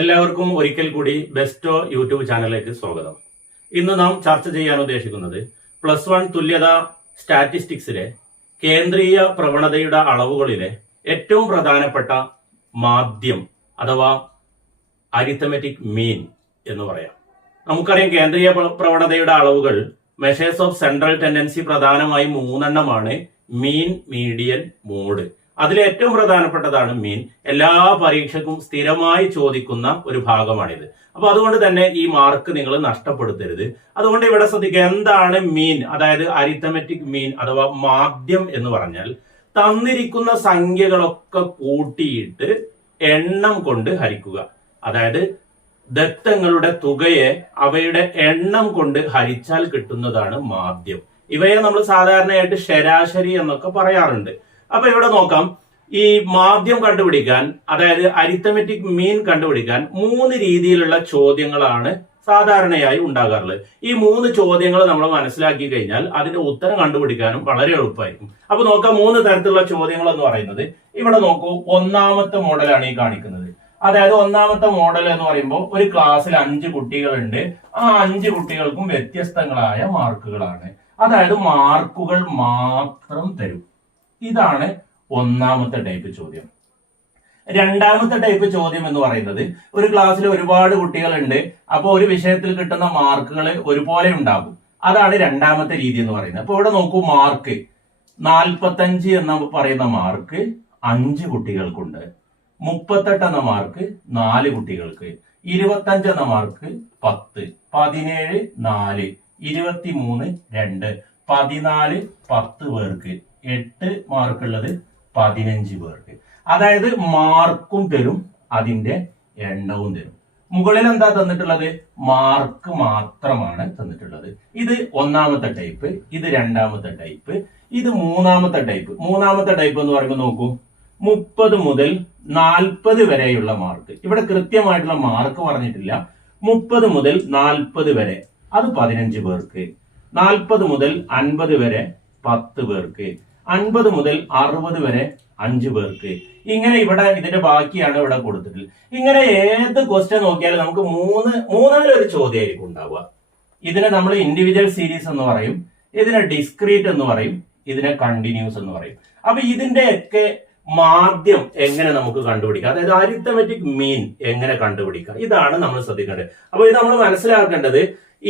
എല്ലാവർക്കും ഒരിക്കൽ കൂടി ബെസ്റ്റോ യൂട്യൂബ് ചാനലിലേക്ക് സ്വാഗതം. ഇന്ന് നാം ചർച്ച ചെയ്യാൻ ഉദ്ദേശിക്കുന്നത് +1 തുല്യത സ്റ്റാറ്റിസ്റ്റിക്സിലെ കേന്ദ്രീയ പ്രവണതയുടെ അളവുകളിലെ ഏറ്റവും പ്രധാനപ്പെട്ട മാധ്യം അഥവാ അരിത്തമെറ്റിക് മീൻ എന്ന് പറയാം. നമുക്കറിയാം, കേന്ദ്രീയ പ്രവണതയുടെ അളവുകൾ മെഷേഴ്സ് ഓഫ് സെൻട്രൽ ടെൻഡൻസി പ്രധാനമായും 3 മീൻ, മീഡിയൻ, മോഡ്. അതിലെ ഏറ്റവും പ്രധാനപ്പെട്ടതാണ് മീൻ. എല്ലാ പരീക്ഷയ്ക്കും സ്ഥിരമായി ചോദിക്കുന്ന ഒരു ഭാഗമാണിത്. അപ്പൊ അതുകൊണ്ട് തന്നെ ഈ മാർക്ക് നിങ്ങൾ നഷ്ടപ്പെടുത്തരുത്. അതുകൊണ്ട് ഇവിടെ ശ്രദ്ധിക്കുക, എന്താണ് മീൻ? അതായത് അരിത്തമെറ്റിക് മീൻ അഥവാ മാധ്യം എന്ന് പറഞ്ഞാൽ തന്നിരിക്കുന്ന സംഖ്യകളൊക്കെ കൂട്ടിയിട്ട് എണ്ണം കൊണ്ട് ഹരിക്കുക. അതായത് ദത്തങ്ങളുടെ തുകയെ അവയുടെ എണ്ണം കൊണ്ട് ഹരിച്ചാൽ കിട്ടുന്നതാണ് മാധ്യം. ഇവയെ നമ്മൾ സാധാരണയായിട്ട് ശരാശരി എന്നൊക്കെ പറയാറുണ്ട്. അപ്പൊ ഇവിടെ നോക്കാം, ഈ മാധ്യം കണ്ടുപിടിക്കാൻ, അതായത് അരിത്തമെറ്റിക് മീൻ കണ്ടുപിടിക്കാൻ 3 രീതിയിലുള്ള ചോദ്യങ്ങളാണ് സാധാരണയായി ഉണ്ടാകാറുള്ളത്. ഈ 3 ചോദ്യങ്ങൾ നമ്മൾ മനസ്സിലാക്കി കഴിഞ്ഞാൽ അതിന്റെ ഉത്തരം കണ്ടുപിടിക്കാനും വളരെ എളുപ്പമായിരിക്കും. അപ്പൊ നോക്കാം, 3 തരത്തിലുള്ള ചോദ്യങ്ങൾ എന്ന് പറയുന്നത്. ഇവിടെ നോക്കൂ, 1ാമത്തെ മോഡലാണ് ഈ കാണിക്കുന്നത്. അതായത് 1ാമത്തെ മോഡൽ എന്ന് പറയുമ്പോൾ ഒരു ക്ലാസ്സിൽ 5 കുട്ടികളുണ്ട്. ആ 5 കുട്ടികൾക്കും വ്യത്യസ്തങ്ങളായ മാർക്കുകളാണ്. അതായത് മാർക്കുകൾ മാത്രം തരും. ഇതാണ് 1ാമത്തെ ടൈപ്പ് ചോദ്യം. 2ാമത്തെ ടൈപ്പ് ചോദ്യം എന്ന് പറയുന്നത്, ഒരു ക്ലാസ്സിൽ ഒരുപാട് കുട്ടികളുണ്ട്, അപ്പോൾ ഒരു വിഷയത്തിൽ കിട്ടുന്ന മാർക്കുകൾ ഒരുപോലെ ഉണ്ടാകും. അതാണ് 2ാമത്തെ രീതി എന്ന് പറയുന്നത്. അപ്പൊ ഇവിടെ നോക്കൂ, മാർക്ക് 45 എന്ന് പറയുന്ന മാർക്ക് 5 കുട്ടികൾക്കുണ്ട്. 38 എന്ന മാർക്ക് 4 കുട്ടികൾക്ക്. 25 എന്ന മാർക്ക് 10, 17 4, 23 2, 14 10 പേർക്ക്, 8 മാർക്കുള്ളത് 15 പേർക്ക്. അതായത് മാർക്കും തരും, അതിന്റെ എണ്ണവും തരും. മുകളിൽ എന്താ തന്നിട്ടുള്ളത്? മാർക്ക് മാത്രമാണ് തന്നിട്ടുള്ളത്. ഇത് 1ാമത്തെ ടൈപ്പ്, ഇത് 2ാമത്തെ ടൈപ്പ്, ഇത് 3ാമത്തെ ടൈപ്പ്. 3ാമത്തെ ടൈപ്പ് എന്ന് പറയുമ്പോൾ നോക്കൂ, 30 മുതൽ 40 വരെയുള്ള മാർക്ക്. ഇവിടെ കൃത്യമായിട്ടുള്ള മാർക്ക് പറഞ്ഞിട്ടില്ല. 30 മുതൽ 40 വരെ അത് 15 പേർക്ക്. 40 മുതൽ 50 വരെ 10 പേർക്ക്. 50 മുതൽ 60 വരെ 5 പേർക്ക്. ഇങ്ങനെ ഇവിടെ ഇതിന്റെ ബാക്കിയാണ് ഇവിടെ കൊടുത്തിട്ടുള്ളത്. ഇങ്ങനെ ഏത് ക്വസ്റ്റ്യൻ നോക്കിയാലും നമുക്ക് മൂന്നാലൊരു ചോദ്യമായിരിക്കും ഉണ്ടാവുക. ഇതിനെ നമ്മൾ ഇൻഡിവിജ്വൽ സീരീസ് എന്ന് പറയും, ഇതിനെ ഡിസ്ക്രീറ്റ് എന്ന് പറയും, ഇതിനെ കണ്ടിന്യൂസ് എന്ന് പറയും. അപ്പൊ ഇതിന്റെയൊക്കെ മാധ്യം എങ്ങനെ നമുക്ക് കണ്ടുപിടിക്കാം, അതായത് അരിത്തമെറ്റിക് മീൻ എങ്ങനെ കണ്ടുപിടിക്കാം, ഇതാണ് നമ്മൾ ശ്രദ്ധിക്കേണ്ടത്. അപ്പൊ ഇത് നമ്മൾ മനസ്സിലാക്കേണ്ടത്,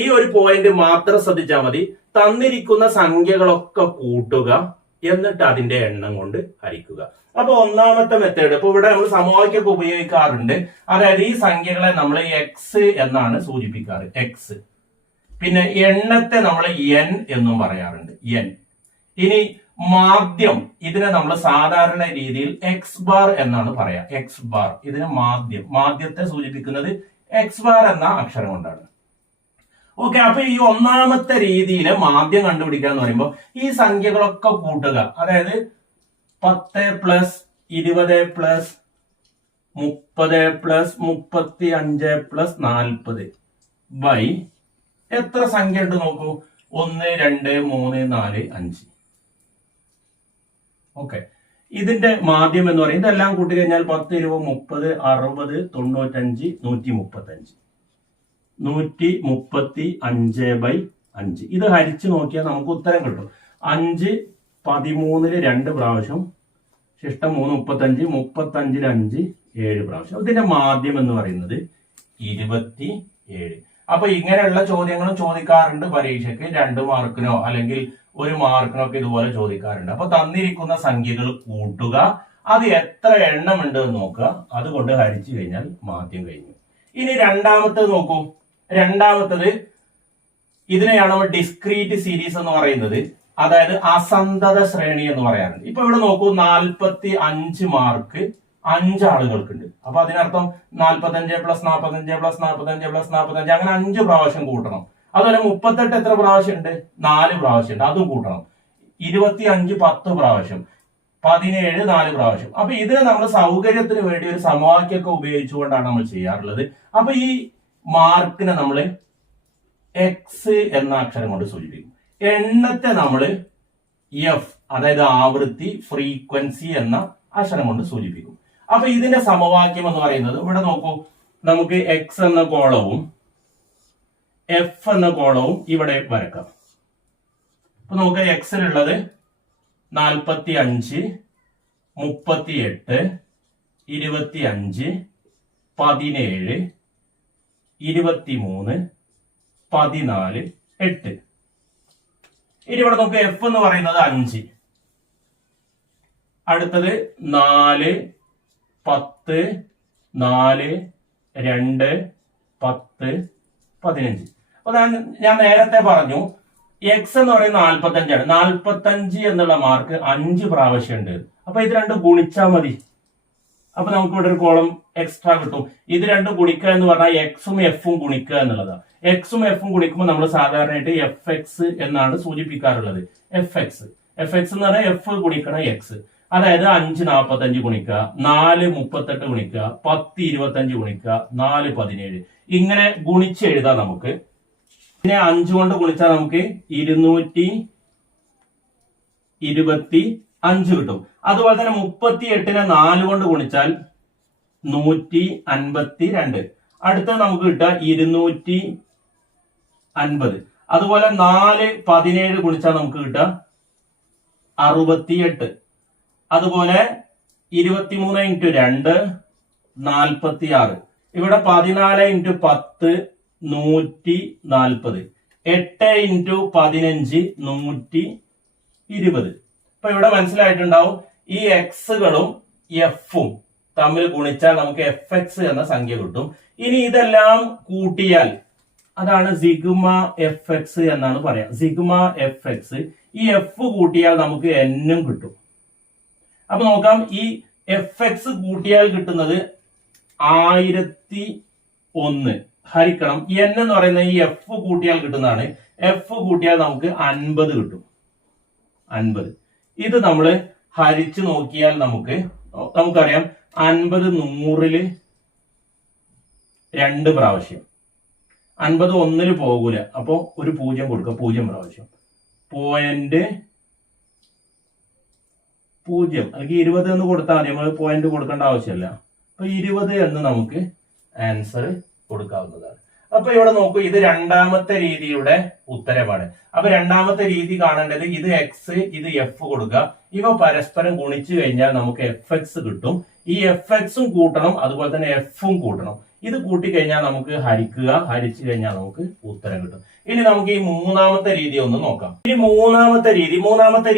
ഈ ഒരു പോയിന്റ് മാത്രം ശ്രദ്ധിച്ചാൽ മതി. തന്നിരിക്കുന്ന സംഖ്യകളൊക്കെ കൂട്ടുക, എന്നിട്ട് അതിന്റെ എണ്ണം കൊണ്ട് ഹരിക്കുക. അപ്പൊ 1ാമത്തെ മെത്തേഡ്, ഇപ്പൊ ഇവിടെ നമ്മൾ സമവാക്യമൊക്കെ ഉപയോഗിക്കാറുണ്ട്. അതായത് ഈ സംഖ്യകളെ നമ്മൾ എക്സ് എന്നാണ് സൂചിപ്പിക്കാറ്, എക്സ്. പിന്നെ എണ്ണത്തെ നമ്മൾ എൻ എന്നും പറയാറുണ്ട്, എൻ. ഇനി മാധ്യം, ഇതിനെ നമ്മൾ സാധാരണ രീതിയിൽ എക്സ് ബാർ എന്നാണ് പറയാ, എക്സ് ബാർ. ഇതിന് മാധ്യത്തെ സൂചിപ്പിക്കുന്നത് എക്സ് ബാർ എന്ന അക്ഷരം കൊണ്ടാണ്. ഓക്കെ, അപ്പൊ ഈ 1ാമത്തെ രീതിയിലെ മാധ്യം കണ്ടുപിടിക്കുക എന്ന് പറയുമ്പോൾ ഈ സംഖ്യകളൊക്കെ കൂട്ടുക. അതായത് 10 plus 20 plus 30 plus 35 plus 40 by എത്ര സംഖ്യ ഉണ്ട് നോക്കൂ, 1 2 3 4 5. ഓക്കെ, ഇതിന്റെ മാധ്യം എന്ന് പറയുന്നത് ഇതെല്ലാം കൂട്ടി കഴിഞ്ഞാൽ 10 20 30 60 95 135 135/5. ഇത് ഹരിച്ച് നോക്കിയാൽ നമുക്ക് ഉത്തരം കിട്ടും. 5 13 2 പ്രാവശ്യം, ശിഷ്ടം 3 35, 35 5 7 പ്രാവശ്യം. ഇതിന്റെ മാധ്യം എന്ന് പറയുന്നത് 27. അപ്പൊ ഇങ്ങനെയുള്ള ചോദ്യങ്ങളും ചോദിക്കാറുണ്ട് പരീക്ഷയ്ക്ക്. 2 മാർക്കിനോ അല്ലെങ്കിൽ 1 മാർക്കിനോ ഒക്കെ ഇതുപോലെ ചോദിക്കാറുണ്ട്. അപ്പൊ തന്നിരിക്കുന്ന സംഖ്യകൾ കൂട്ടുക, അത് എത്ര എണ്ണം ഉണ്ട് എന്ന് നോക്കുക, അതുകൊണ്ട് ഹരിച്ചു കഴിഞ്ഞാൽ മാധ്യം കഴിഞ്ഞു. ഇനി 2ാമത്തേത് നോക്കൂ. 2ാമത്തേത്, ഇതിനെയാണ് നമ്മൾ ഡിസ്ക്രീറ്റ് സീരീസ് എന്ന് പറയുന്നത്. അതായത് അസന്തത ശ്രേണി എന്ന് പറയാറുണ്ട്. ഇപ്പൊ ഇവിടെ നോക്കൂ, 45 മാർക്ക് 5 ആളുകൾക്കുണ്ട്. അപ്പൊ അതിനർത്ഥം 45 പ്ലസ് 45 പ്ലസ് 45 പ്ലസ് 45 അങ്ങനെ 5 പ്രാവശ്യം കൂട്ടണം. അതുപോലെ 38 എത്ര പ്രാവശ്യം ഉണ്ട്? 4 പ്രാവശ്യം ഉണ്ട്, അതും കൂട്ടണം. 25 10 പ്രാവശ്യം, 17 4 പ്രാവശ്യം. അപ്പൊ ഇതിനെ നമ്മൾ സൗകര്യത്തിന് വേണ്ടി ഒരു സമവാക്യമൊക്കെ ഉപയോഗിച്ചുകൊണ്ടാണ് നമ്മൾ ചെയ്യാറുള്ളത്. അപ്പൊ ഈ മാർക്കിനെ നമ്മൾ എക്സ് എന്ന അക്ഷരം കൊണ്ട് സൂചിപ്പിക്കും. എണ്ണത്തെ നമ്മൾ എഫ്, അതായത് ആവൃത്തി, ഫ്രീക്വൻസി എന്ന അക്ഷരം കൊണ്ട് സൂചിപ്പിക്കും. അപ്പൊ ഇതിന്റെ സമവാക്യം എന്ന് പറയുന്നത്, ഇവിടെ നോക്കൂ, നമുക്ക് എക്സ് എന്ന കോളവും എഫ് എന്ന കോളവും ഇവിടെ വരക്കാം. അപ്പൊ നമുക്ക് എക്സിലുള്ളത് 45, 38, 25, 17, 23, 14, 8. ഇനി ഇവിടെ നമുക്ക് എഫ് എന്ന് പറയുന്നത് 5. അടുത്തത് 4, 10, 4, 2, 10, 15. അപ്പൊ ഞാൻ നേരത്തെ പറഞ്ഞു എക്സ് എന്ന് പറയുന്നത് 45 ആണ്. 45 എന്നുള്ള മാർക്ക് 5 പ്രാവശ്യം ഉണ്ട്. അപ്പൊ ഇത് രണ്ടും ഗുണിച്ചാൽ മതി. അപ്പൊ നമുക്ക് ഇവിടെ ഒരു കോളം എക്സ്ട്രാ കിട്ടും. ഇത് രണ്ടും ഗുണിക്കുക എന്ന് പറഞ്ഞാൽ എക്സും എഫും ഗുണിക്കുക എന്നുള്ളതാണ്. എക്സും എഫും ഗുണിക്കുമ്പോൾ നമ്മൾ സാധാരണയായിട്ട് എഫ് എക്സ് എന്നാണ് സൂചിപ്പിക്കാറുള്ളത്. എഫ് എക്സ് എന്ന് പറഞ്ഞാൽ എഫ് ഗുണിക്കണം എക്സ്. അതായത് 5 45 ഗുണിക്കുക, 4 38 ഗുണിക്കുക, 10 25 ഗുണിക്കുക, 4 17. ഇങ്ങനെ ഗുണിച്ച് എഴുതാം നമുക്ക്. പിന്നെ 5 കൊണ്ട് ഗുണിച്ചാൽ നമുക്ക് 225 കിട്ടും. അതുപോലെ തന്നെ 38നെ 4 കൊണ്ട് ഗുണിച്ചാൽ 152. അടുത്തത് നമുക്ക് കിട്ടുക 250. അതുപോലെ 4 17 ഗുണിച്ചാൽ നമുക്ക് കിട്ടുക 68. അതുപോലെ 23 × 2 46. ഇവിടെ 14 × 10 140. 8 × 15 120. അപ്പൊ ഇവിടെ മനസ്സിലായിട്ടുണ്ടാവും ഈ എക്സുകളും എഫും തമ്മിൽ ഗുണിച്ചാൽ നമുക്ക് എഫ് എക്സ് എന്ന സംഖ്യ കിട്ടും. ഇനി ഇതെല്ലാം കൂട്ടിയാൽ അതാണ് സിഗ്മ എഫ് എക്സ് എന്നാണ് പറയാ. Sigma f X. ഈ എഫ് കൂട്ടിയാൽ നമുക്ക് എന്നും കിട്ടും. അപ്പൊ നോക്കാം, ഈ എഫ് എക്സ് കൂട്ടിയാൽ കിട്ടുന്നത് 1001 ഹരിക്കണം എൻ എന്ന് പറയുന്നത് ഈ എഫ് കൂട്ടിയാൽ കിട്ടുന്നതാണ്. എഫ് കൂട്ടിയാൽ നമുക്ക് 50 കിട്ടും. 50. ഇത് നമ്മൾ ഹരിച്ചു നോക്കിയാൽ നമുക്കറിയാം 50 100 2 പ്രാവശ്യം. 50 1 പോകൂല. അപ്പൊ ഒരു 0 കൊടുക്കുക. 0 പ്രാവശ്യം. 0.0 അല്ലെങ്കിൽ 20 എന്ന് കൊടുത്താൽ മതി. നമ്മൾ പോയിന്റ് കൊടുക്കേണ്ട ആവശ്യമില്ല. അപ്പൊ 20 എന്ന് നമുക്ക് ആൻസർ കൊടുക്കാവുന്നതാണ്. അപ്പൊ ഇവിടെ നോക്കൂ, ഇത് രണ്ടാമത്തെ രീതിയുടെ ഉത്തരമാണ്. അപ്പൊ രണ്ടാമത്തെ രീതി കാണേണ്ടത് ഇത് എക്സ് ഇത് എഫ് കൊടുക്കുക. ഇവ പരസ്പരം ഗുണിച്ചു കഴിഞ്ഞാൽ നമുക്ക് എഫ് എക്സ് കിട്ടും. ഈ എഫ് എക്സും കൂട്ടണം, അതുപോലെ തന്നെ എഫും കൂട്ടണം. ഇത് കൂട്ടിക്കഴിഞ്ഞാൽ നമുക്ക് ഹരിച്ചു കഴിഞ്ഞാൽ നമുക്ക് ഉത്തരം കിട്ടും. ഇനി നമുക്ക് ഈ മൂന്നാമത്തെ രീതി ഒന്ന് നോക്കാം. ഇനി മൂന്നാമത്തെ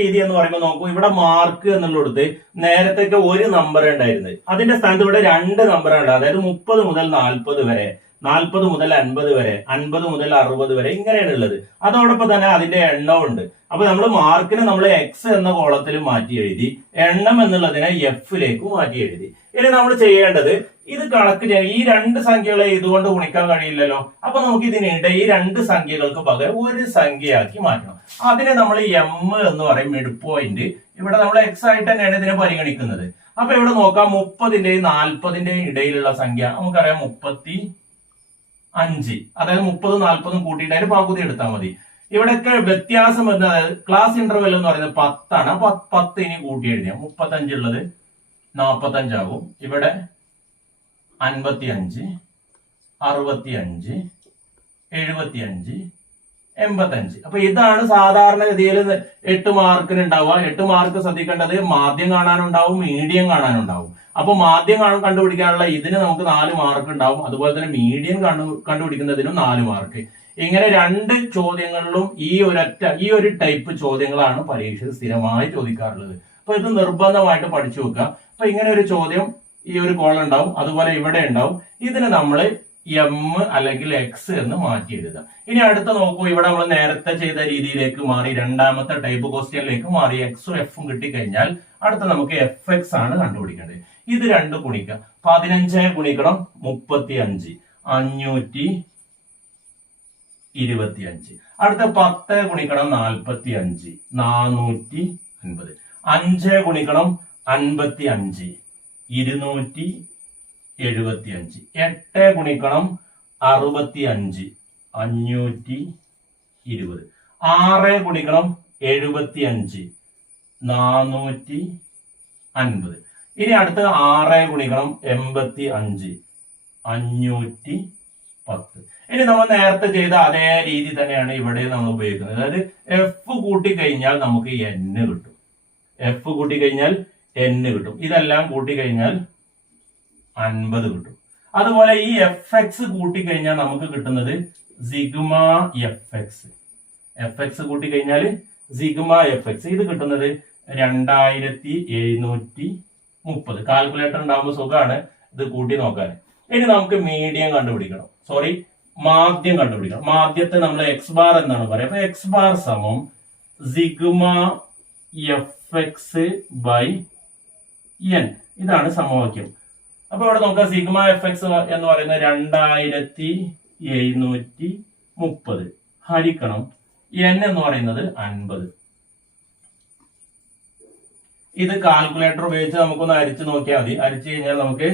രീതി എന്ന് പറയുമ്പോൾ നോക്കൂ, ഇവിടെ മാർക്ക് എന്നുള്ളത് നേരത്തേക്ക് ഒരു നമ്പർ ഉണ്ടായിരുന്നത്. അതിന്റെ സ്ഥാനത്ത് ഇവിടെ 2 നമ്പറുണ്ട്. അതായത് 30 മുതൽ 40 വരെ, 40 മുതൽ 50 വരെ, 50 മുതൽ 60 വരെ, ഇങ്ങനെയാണ് ഉള്ളത്. അതോടൊപ്പം തന്നെ അതിന്റെ എണ്ണവും ഉണ്ട്. അപ്പൊ നമ്മൾ മാർക്കിന് നമ്മൾ എക്സ് എന്ന കോളത്തിൽ മാറ്റി എഴുതി, എണ്ണം എന്നുള്ളതിനെ എഫിലേക്ക് മാറ്റി എഴുതി. ഇനി നമ്മൾ ചെയ്യേണ്ടത് ഇത് കണക്ക് ചെയ്യാൻ. ഈ 2 സംഖ്യകളെ ഇതുകൊണ്ട് ഗുണിക്കാൻ കഴിയില്ലല്ലോ. അപ്പൊ നമുക്ക് ഇതിനിടെ ഈ 2 സംഖ്യകൾക്ക് പകരം ഒരു സംഖ്യയാക്കി മാറ്റണം. അതിനെ നമ്മൾ എം എന്ന് പറയും, മിഡ് പോയിന്റ്. ഇവിടെ നമ്മൾ എക്സ് ആയിട്ട് തന്നെയാണ് ഇതിനെ പരിഗണിക്കുന്നത്. അപ്പൊ ഇവിടെ നോക്കാം, 30ന്റെയും 40ന്റെയും ഇടയിലുള്ള സംഖ്യ നമുക്കറിയാം 35. അതായത് 30 40 കൂട്ടിയിട്ട് അതിന് പകുതി എടുത്താൽ മതി. ഇവിടെയൊക്കെ വ്യത്യാസം എന്താ, ക്ലാസ് ഇന്റർവെൽ എന്ന് പറയുന്നത് 10 ആണ്. അപ്പൊ 10 ഇനി കൂട്ടി എഴുതിയാൽ 35 ഉള്ളത് 45 ആകും. ഇവിടെ 55, 65, 75, 85. അപ്പൊ ഇതാണ് സാധാരണഗതിയിൽ 8 മാർക്കിന് ഉണ്ടാവുക. 8 മാർക്ക് ശ്രദ്ധിക്കേണ്ടത് മാധ്യം കാണാനുണ്ടാവും, മീഡിയം കാണാനുണ്ടാവും. അപ്പൊ മാധ്യം കണ്ടുപിടിക്കാനുള്ള ഇതിന് നമുക്ക് 4 മാർക്ക് ഉണ്ടാവും. അതുപോലെ തന്നെ മീഡിയം കണ്ടുപിടിക്കുന്നതിനും 4 മാർക്ക്. ഇങ്ങനെ 2 ചോദ്യങ്ങളിലും ഈ ഒരു ടൈപ്പ് ചോദ്യങ്ങളാണ് പരീക്ഷയിൽ സ്ഥിരമായി ചോദിക്കാറുള്ളത്. അപ്പൊ ഇത് നിർബന്ധമായിട്ട് പഠിച്ചു വെക്കുക. അപ്പൊ ഇങ്ങനെ ഒരു ചോദ്യം ഈ ഒരു കോളം ഉണ്ടാവും, അതുപോലെ ഇവിടെ ഉണ്ടാവും. ഇതിന് നമ്മൾ എം അല്ലെങ്കിൽ എക്സ് എന്ന് മാറ്റി എഴുതാം. ഇനി അടുത്ത നോക്കൂ, ഇവിടെ നമ്മൾ നേരത്തെ ചെയ്ത രീതിയിലേക്ക് മാറി, രണ്ടാമത്തെ ടൈപ്പ് ക്വസ്റ്റ്യനിലേക്ക് മാറി. എക്സും എഫും കിട്ടിക്കഴിഞ്ഞാൽ അടുത്ത നമുക്ക് എഫ് എക്സ് ആണ് കണ്ടുപിടിക്കേണ്ടത്. ഇത് 2 ഗുണിക്കാം. 15 ഗുണിക്കണം 35, 525. അടുത്ത 10 ഗുണിക്കണം 45, 450. 5 ഗുണിക്കണം 55, 275. 8 ഗുണിക്കണം 65, 520. 6 ഗുണിക്കണം 75, 450. ഇനി അടുത്ത് 6 ഗുണിക്കണം 85, 510. ഇനി നമ്മൾ നേരത്തെ ചെയ്ത അതേ രീതി തന്നെയാണ് ഇവിടെ നമ്മൾ ഉപയോഗിക്കുന്നത്. അതായത് എഫ് കൂട്ടി കഴിഞ്ഞാൽ നമുക്ക് n കിട്ടും. എഫ് കൂട്ടി കഴിഞ്ഞാൽ n കിട്ടും. ഇതെല്ലാം കൂട്ടി കഴിഞ്ഞാൽ 50 കിട്ടും. അതുപോലെ ഈ എഫ് എക്സ് കൂട്ടി കഴിഞ്ഞാൽ നമുക്ക് കിട്ടുന്നത് sigma f X. F X കൂട്ടി കഴിഞ്ഞാൽ സിഗ്മ എഫ് എക്സ്. ഇത് കിട്ടുന്നത് 2730. കാൽക്കുലേറ്റർ ഉണ്ടാകുമ്പോൾ സുഖമാണ് ഇത് കൂട്ടി നോക്കാൻ. ഇനി നമുക്ക് മീഡിയം കണ്ടുപിടിക്കണം. മാധ്യം കണ്ടുപിടിക്കണം. മാധ്യത്തെ നമ്മൾ എക്സ് ബാർ എന്നാണ് പറയുക. അപ്പൊ എക്സ് ബാർ സമം sigma f x by n. ഇതാണ് സമവാക്യം. അപ്പൊ ഇവിടെ നോക്കാം, സിഗ്മ എഫ് എക്സ് എന്ന് പറയുന്നത് 2730 ഹരിക്കണം n എന്ന് പറയുന്നത് 50. ഇത് കാൽക്കുലേറ്റർ ഉപയോഗിച്ച് നമുക്കൊന്ന് അരിച്ചു നോക്കിയാൽ മതി. അരിച്ചു കഴിഞ്ഞാൽ നമുക്ക്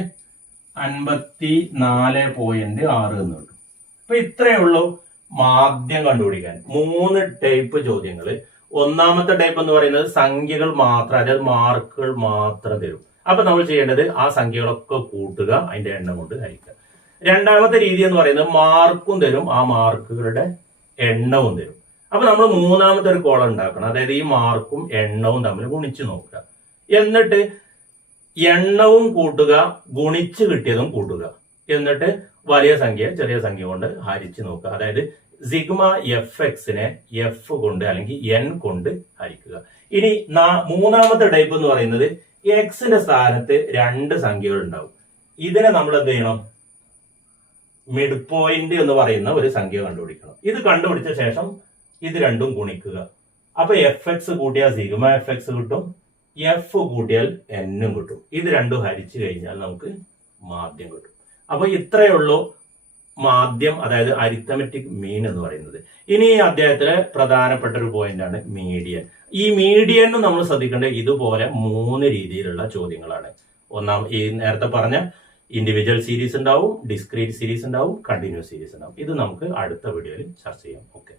54.6 എന്ന് കിട്ടും. അപ്പൊ ഇത്രയേ ഉള്ളൂ മാധ്യം കണ്ടുപിടിക്കാൻ. 3 ടൈപ്പ് ചോദ്യങ്ങൾ. ഒന്നാമത്തെ ടൈപ്പ് എന്ന് പറയുന്നത് സംഖ്യകൾ മാത്രം, അതായത് മാർക്കുകൾ മാത്രം തരും. അപ്പൊ നമ്മൾ ചെയ്യേണ്ടത് ആ സംഖ്യകളൊക്കെ കൂട്ടുക, അതിന്റെ എണ്ണം കൊണ്ട് ഹരിക്കുക. രണ്ടാമത്തെ രീതി എന്ന് പറയുന്നത് മാർക്കും തരും, ആ മാർക്കുകളുടെ എണ്ണവും തരും. അപ്പൊ നമ്മൾ മൂന്നാമത്തെ ഒരു കോളം ഉണ്ടാക്കണം. അതായത് ഈ മാർക്കും എണ്ണവും തമ്മിൽ ഗുണിച്ചു നോക്കുക. എന്നിട്ട് എണ്ണവും കൂട്ടുക, ഗുണിച്ച് കിട്ടിയതും കൂട്ടുക. എന്നിട്ട് വലിയ സംഖ്യ ചെറിയ സംഖ്യ കൊണ്ട് ഹരിച്ചു നോക്കുക. അതായത് സിഗ്മ എഫ് എക്സിനെ എഫ് കൊണ്ട് അല്ലെങ്കിൽ എൻ കൊണ്ട് ഹരിക്കുക. ഇനി മൂന്നാമത്തെ ടൈപ്പ് എന്ന് പറയുന്നത് എക്സിന്റെ സ്ഥാനത്ത് 2 സംഖ്യകൾ ഉണ്ടാവും. ഇതിനെ നമ്മൾ എന്ത് ചെയ്യണം? മിഡ് പോയിന്റ് എന്ന് പറയുന്ന ഒരു സംഖ്യ കണ്ടുപിടിക്കണം. ഇത് കണ്ടുപിടിച്ച ശേഷം ഇത് രണ്ടും ഗുണിക്കുക. അപ്പൊ എഫ് എക്സ് കൂട്ടിയാൽ സിഗ്മ എഫ് എക്സ് കിട്ടും, എഫ് കൂട്ടിയാൽ എന്നും കിട്ടും. ഇത് രണ്ടും ഹരിച്ചു കഴിഞ്ഞാൽ നമുക്ക് മാധ്യം കിട്ടും. അപ്പൊ ഇത്രയേ ഉള്ളൂ മാധ്യം, അതായത് അരിത്തമെറ്റിക് മീൻ എന്ന് പറയുന്നത്. ഇനി ഈ അധ്യായത്തിലെ പ്രധാനപ്പെട്ട ഒരു പോയിന്റ് ആണ് മീഡിയൻ. ഈ മീഡിയനും നമ്മൾ ശ്രദ്ധിക്കേണ്ട ഇതുപോലെ 3 രീതിയിലുള്ള ചോദ്യങ്ങളാണ്. ഈ നേരത്തെ പറഞ്ഞ ഇൻഡിവിജ്വൽ സീരീസ് ഉണ്ടാവും, ഡിസ്ക്രീറ്റ് സീരീസ് ഉണ്ടാവും, കണ്ടിന്യൂസ് സീരീസ് ഉണ്ടാവും. ഇത് നമുക്ക് അടുത്ത വീഡിയോയിൽ ചർച്ച ചെയ്യാം. ഓക്കെ.